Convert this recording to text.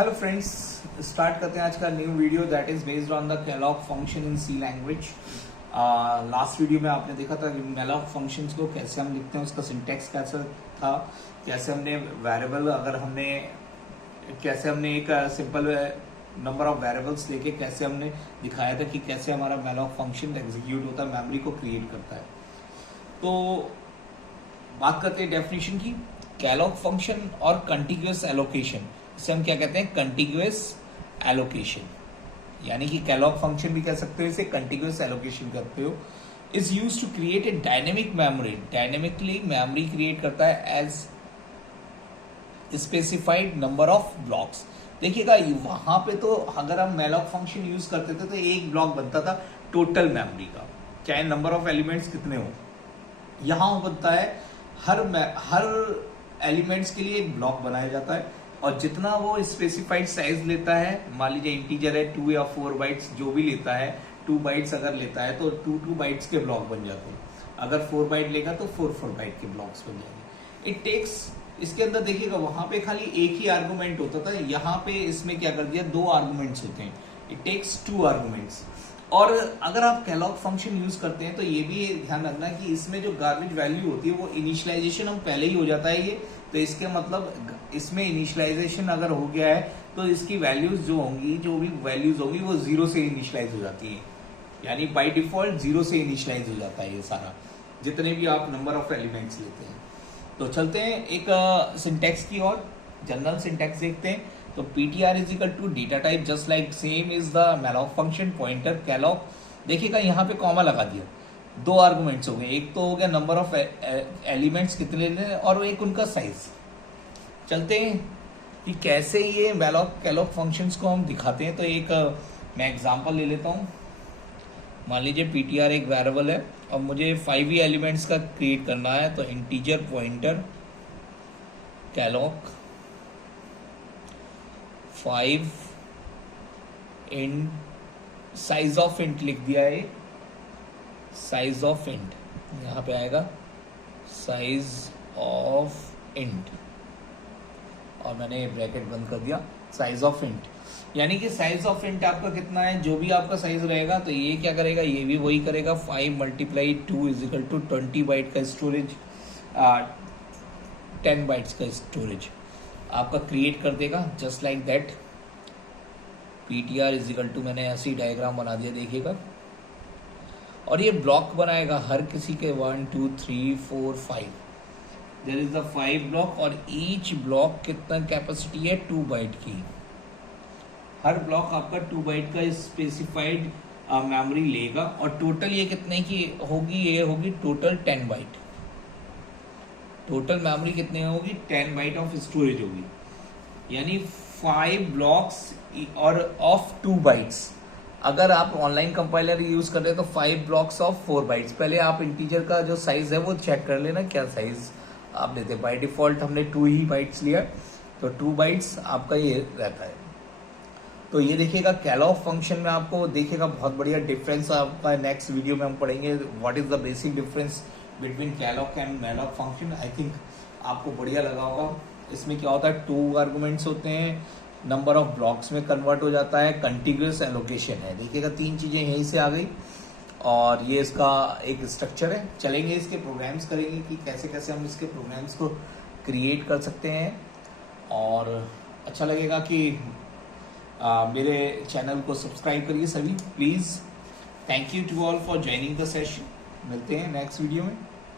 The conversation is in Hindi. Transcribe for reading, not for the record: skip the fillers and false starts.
हेलो फ्रेंड्स, स्टार्ट करते हैं आज का new video that is based on the calloc function in C language. Last video में आपने देखा था कि केलॉग फंक्शंस को कैसे हम लिखते हैं, उसका सिंटेक्स कैसा था, कैसे हमने वेरिएबल कैसे हमने एक सिंपल नंबर ऑफ वेरिएबल्स लेके कैसे हमने दिखाया था कि कैसे हमारा मेलॉग फंक्शन एग्जीक्यूट होता है, मेमोरी को क्रिएट करता है। तो बात करते हैं डेफिनेशन की। केलॉग फंक्शन और कंटिग्यूअस एलोकेशन, इसे हम क्या कहते हैं? कंटिग्यूअस एलोकेशन, यानी कि केलॉग फंक्शन भी कह सकते हो, इसे कंटिग्यूअस एलोकेशन करते हो। Is use to create a dynamic memory, dynamically memory create करता है as specified number of blocks. देखिएगा वहां पे तो अगर हम मेलॉग फंक्शन यूज करते थे तो एक ब्लॉक बनता था टोटल मेमोरी का, चाहे नंबर ऑफ एलिमेंट्स कितने हो। यहां बनता है हर एलिमेंट्स के लिए एक ब्लॉक बनाया जाता है और जितना वो स्पेसिफाइड साइज लेता है, मान लीजिए इंटीजर है 2 या 4 बाइट्स जो भी लेता है, 2 बाइट्स अगर लेता है तो 2 बाइट्स के ब्लॉक बन जाते हैं। अगर 4 बाइट लेगा तो 4 बाइट के ब्लॉक्स बन जाएंगे। इट टेक्स, इसके अंदर देखिएगा वहां पे खाली एक ही आर्गुमेंट होता था, यहाँ पे इसमें क्या कर दिया, 2 आर्गुमेंट्स होते हैं। It takes 2 arguments. और अगर आप केलॉग फंक्शन यूज करते हैं तो ये भी ध्यान रखना कि इसमें जो गार्बेज वैल्यू होती है वो इनिशियलाइजेशन हम पहले ही हो जाता है ये, तो इसके मतलब इसमें इनिशियलाइजेशन अगर हो गया है तो इसकी वैल्यूज जो होंगी, जो भी वैल्यूज होंगी वो 0 से इनिशियलाइज हो जाती है, यानी बाय डिफॉल्ट 0 से इनिशियलाइज हो जाता है ये सारा, जितने भी आप नंबर ऑफ एलिमेंट्स लेते हैं। तो चलते हैं एक सिंटेक्स की और जनरल सिंटेक्स देखते हैं। तो ptr is equal to data type just like same is the malloc function pointer calloc. देखिएगा यहाँ पे कॉमा लगा दिया, 2 आर्गुमेंट्स हो गए, एक तो हो गया नंबर ऑफ एलिमेंट्स कितने लेने और एक उनका साइज। चलते हैं कि कैसे ये मेलॉग केलॉग फंक्शंस को हम दिखाते हैं। तो एक मैं एग्जांपल ले लेता हूँ। मान लीजिए ptr एक वेरिएबल है और मुझे 5 ही एलिमेंट्स का क्रिएट करना है, तो integer pointer Kellogg 5 int, size of int लिख दिया है, साइज ऑफ इंट यहाँ पे आएगा साइज ऑफ इंट, और मैंने ब्रैकेट बंद कर दिया, साइज ऑफ इंट। यानी कि साइज ऑफ इंट आपका कितना है, जो भी आपका साइज रहेगा तो ये क्या करेगा, ये भी वही करेगा। 5 × 2 इज इक्वल टू 20 बाइट का स्टोरेज, 10 बाइट्स का स्टोरेज आपका क्रिएट कर देगा, just like that. ptr is equal to, मैंने ऐसी डायग्राम बना दिया देखिएगा, और ये ब्लॉक बनाएगा हर किसी के 1 2 3 4 5, देयर इज द 5 ब्लॉक, और ईच ब्लॉक कितना कैपेसिटी है 2 बाइट की। हर ब्लॉक आपका 2 बाइट का स्पेसिफाइड मेमोरी लेगा, और टोटल ये कितने की होगी, ये होगी टोटल 10 बाइट। टोटल मेमोरी कितने होगी, 10 बाइट ऑफ स्टोरेज होगी, यानी 5 ब्लॉक्स और ऑफ 2 बाइट्स। अगर आप ऑनलाइन कंपाइलर यूज कर रहे हैं तो 5 ब्लॉक्स ऑफ 4 बाइट्स। पहले आप इंटीजर का जो साइज है वो चेक कर लेना, क्या साइज आप लेते हैं। बाय डिफॉल्ट हमने 2 ही बाइट्स लिया, तो 2 बाइट्स आपका ये रहता है। तो ये देखिएगा केलॉग फंक्शन में आपको देखिएगा बहुत बढ़िया डिफरेंस आपका नेक्स्ट वीडियो में हम पढ़ेंगे, what is the basic difference between calloc and malloc function. I think आपको बढ़िया लगा होगा। इसमें क्या होता है, 2 आर्गुमेंट्स होते हैं, नंबर ऑफ ब्लॉक्स में कन्वर्ट हो जाता है, कंटिग्यूअस एलोकेशन है। देखिएगा 3 चीजें यहीं से आ गई, और ये इसका एक स्ट्रक्चर है। चलेंगे इसके प्रोग्राम्स करेंगे कि कैसे कैसे हम इसके प्रोग्राम्स को क्रिएट कर सकते हैं, और अच्छा लगेगा कि मेरे चैनल को सब्सक्राइब करिए सभी please. Thank you to all for joining the session. मिलते हैं नेक्स्ट वीडियो में।